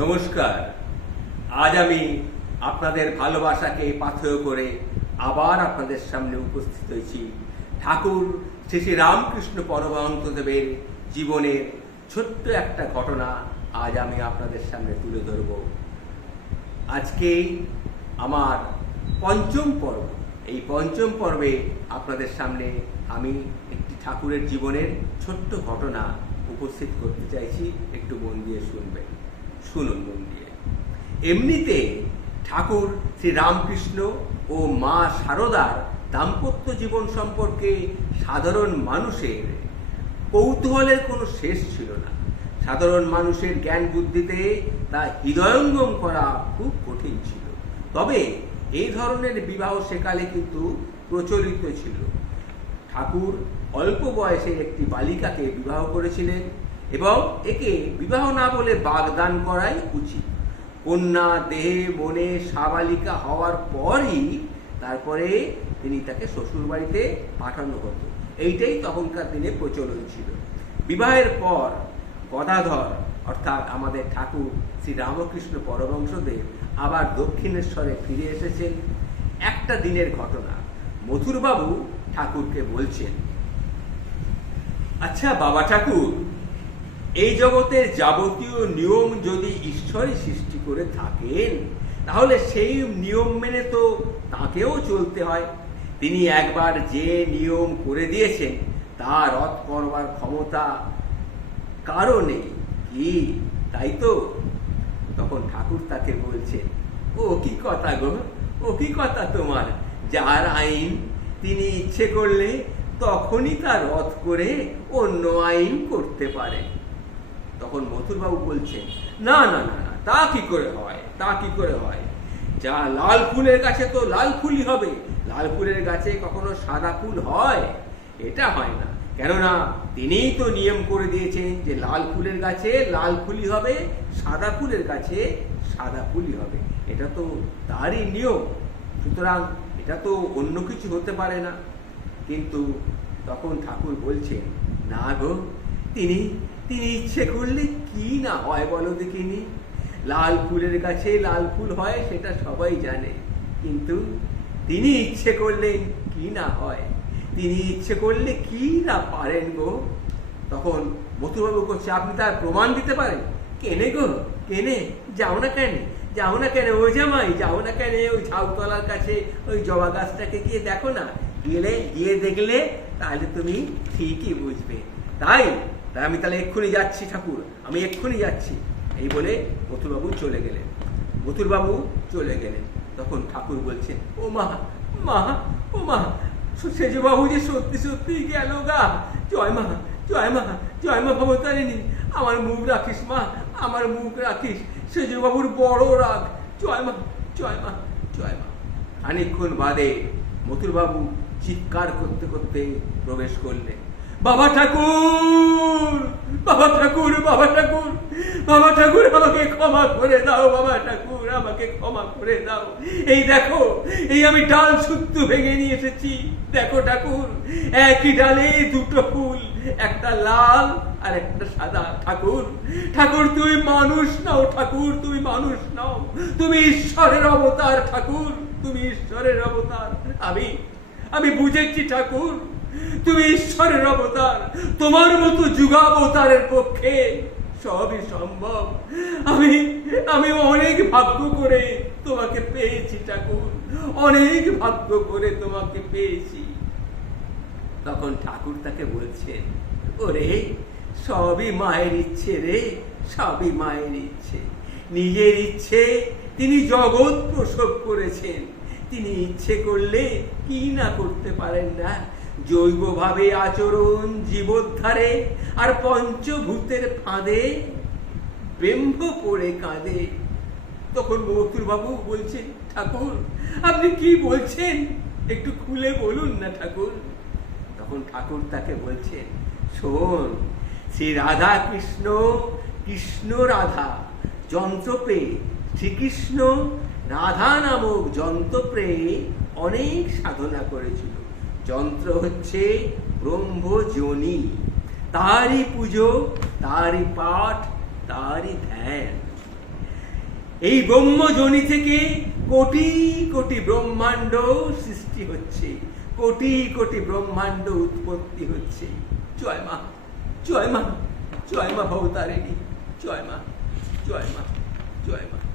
নমস্কার। আজ আমি আপনাদের ভালোবাসাকে পাথেয় করে আবার আপনাদের সামনে উপস্থিত হয়েছি। ঠাকুর শ্রী শ্রী রামকৃষ্ণ পরমহংসদেবের জীবনের ছোট্ট একটা ঘটনা আজ আমি আপনাদের সামনে তুলে ধরব। আজকে আমার পঞ্চম পর্ব। এই পঞ্চম পর্বে আপনাদের সামনে আমি একটি ঠাকুরের জীবনের ছোট্ট ঘটনা উপস্থিত করতে চাইছি। একটু মন দিয়ে শুনবেন। শুনুন মন দিয়ে এমনিতে ঠাকুর শ্রী রামকৃষ্ণ ও মা শারদার দাম্পত্য জীবন সম্পর্কে সাধারণ মানুষের কৌতূহলের কোনো শেষ ছিল না। সাধারণ মানুষের জ্ঞান বুদ্ধিতে তা হৃদয়ঙ্গম করা খুব কঠিন ছিল। তবে এই ধরনের বিবাহ সেকালে কিন্তু প্রচলিত ছিল। ঠাকুর অল্প বয়সে একটি বালিকাকে বিবাহ করেছিলেন। এবং একে বিবাহ না বলে বাগদান করাই উচিত। কন্যা দেহে মনে সাবালিকা হওয়ার পরই তারপরে তিনি তাকে শ্বশুর বাড়িতে পাঠানো হতো। এইটাই তখনকার দিনে প্রচলন ছিল। বিবাহের পর গদাধর, অর্থাৎ আমাদের ঠাকুর শ্রী রামকৃষ্ণ পরবংশদেব আবার দক্ষিণেশ্বরে ফিরে এসেছেন। একটা দিনের ঘটনা। মথুরবাবু ঠাকুরকে বলছেন আচ্ছা বাবা ঠাকুর এই জগতের যাবতীয় নিয়ম যদি ঈশ্বরই সৃষ্টি করে থাকেন, তাহলে সেই নিয়ম মেনে তো তাকেও চলতে হয়। তিনি একবার যে নিয়ম করে দিয়েছেন, তা রদ করবার ক্ষমতা কারণে কি? তাই তো? তখন ঠাকুর তাকে বলছেন, ও কি কথা গো? ও কি কথা তোমার? যার আইন তিনি ইচ্ছে করলে তখনই তা রদ করে অন্য আইন করতে পারে তখন মথুরবাবু বলছেন, না না না না, তা কি করে হয়? তা কি করে হয়? যা লাল ফুলের গাছে তো লাল ফুলই হবে। লাল ফুলের গাছে কখনো সাদা ফুল হয়? এটা হয় না। কেননা তিনিই তো নিয়ম করে দিয়েছেন যে লাল ফুলের গাছে লাল ফুলই হবে, সাদা ফুলের গাছে সাদা ফুলই হবে। এটা তো তারই নিয়ম। সুতরাং এটা তো অন্য কিছু হতে পারে না। কিন্তু তখন ঠাকুর বলছেন, না গো, তিনি তিনি ইচ্ছে করলে কি না হয় বলো দেখিনি? লাল ফুলের কাছে লাল ফুল হয়, সেটা সবাই জানে। কিন্তু তিনি ইচ্ছে করলে কি না হয়? তিনি ইচ্ছে করলে কি না পারেন গো? তখন মথুরবাবু করছে আপনি তার প্রমাণ দিতে পারেন কেনে গো? কেনে? যাও না কেন? যাও না কেন ওই জামাই? যাও না কেন ওই ঝাউতলার কাছে? ওই জবা গাছটাকে গিয়ে দেখো না। গেলে, গিয়ে দেখলে তাহলে তুমি ঠিকই বুঝবে। তাই তাই আমি তাহলে এক্ষুনি যাচ্ছি, ঠাকুর। আমি এক্ষুনি যাচ্ছি। এই বলে মথুরবাবু চলে গেলেন। মথুরবাবু চলে গেলেন। তখন ঠাকুর বলছেন, ও মা মা, ও মা সেজবাবু যে সত্যি সত্যি গেল গা। জয় মা জয় মা জয় মা ভবতারিণী। আমার মুখ রাখিস মা, আমার মুখ রাখিস। সেজবাবুর বড় রাগ। জয় মা জয় মা জয় মা। খানিক্ষণ বাদে মথুরবাবু চিৎকার করতে করতে প্রবেশ করলেন। বাবা ঠাকুর বাবা ঠাকুর বাবা ঠাকুর বাবা ঠাকুর, আমাকে ক্ষমা করে দাও, বাবা ঠাকুর, আমাকে ক্ষমা করে দাও। এই দেখো, এই আমি ডাল শুদ্ধ ভেঙে নিয়ে এসেছি। দেখো ঠাকুর, একই ডালে দুটো ফুল, একটা লাল আর একটা সাদা। ঠাকুর ঠাকুর, তুমি মানুষ নাও, ঠাকুর, তুমি মানুষ নাও। তুমি ঈশ্বরের অবতার, ঠাকুর, তুমি ঈশ্বরের অবতার। আমি আমি বুঝেছি ঠাকুর তুমি ঈশ্বরের অবতার, তোমার মতো যুগাবতারের পক্ষে সবই সম্ভব। আমি আমি অনেক ভাগ্য করে তোমাকে পেয়েছি, ঠাকুর। অনেক ভাগ্য করে তোমাকে পেয়েছি। তখন ঠাকুর তাকে বলছেন ওরে, সবই মায়ের ইচ্ছে রে, সবই মায়ের ইচ্ছে। নিজের ইচ্ছে তিনি জগৎ প্রসব করেছেন। তিনি ইচ্ছে করলে কি না করতে পারেন না? জৈবভাবে আচরণ জীবোদ্ধারে আর পঞ্চভূতের ফাঁদে বেম্ব পড়ে কাঁদে। তখন বাবু বলছেন, ঠাকুর, আপনি কি বলছেন? একটু খুলে বলুন না ঠাকুর। তখন ঠাকুর তাকে বলছেন, শোন, শ্রী রাধা কৃষ্ণ কৃষ্ণ রাধা, যন্ত্রপে, শ্রীকৃষ্ণ রাধা নামক যন্ত্রপ্রে অনেক সাধনা করেছিল। যন্ত্র হচ্ছে ব্রহ্মজনী। তারই পুজো, তারই পাঠ, তারই ধ্যান। এই ব্রহ্মজনি থেকে কোটি কোটি ব্রহ্মাণ্ড সৃষ্টি হচ্ছে। কোটি কোটি ব্রহ্মাণ্ড উৎপত্তি হচ্ছে। জয় মা জয় মা জয় মা ভবতারিণী, জয় মা জয় মা জয় মা।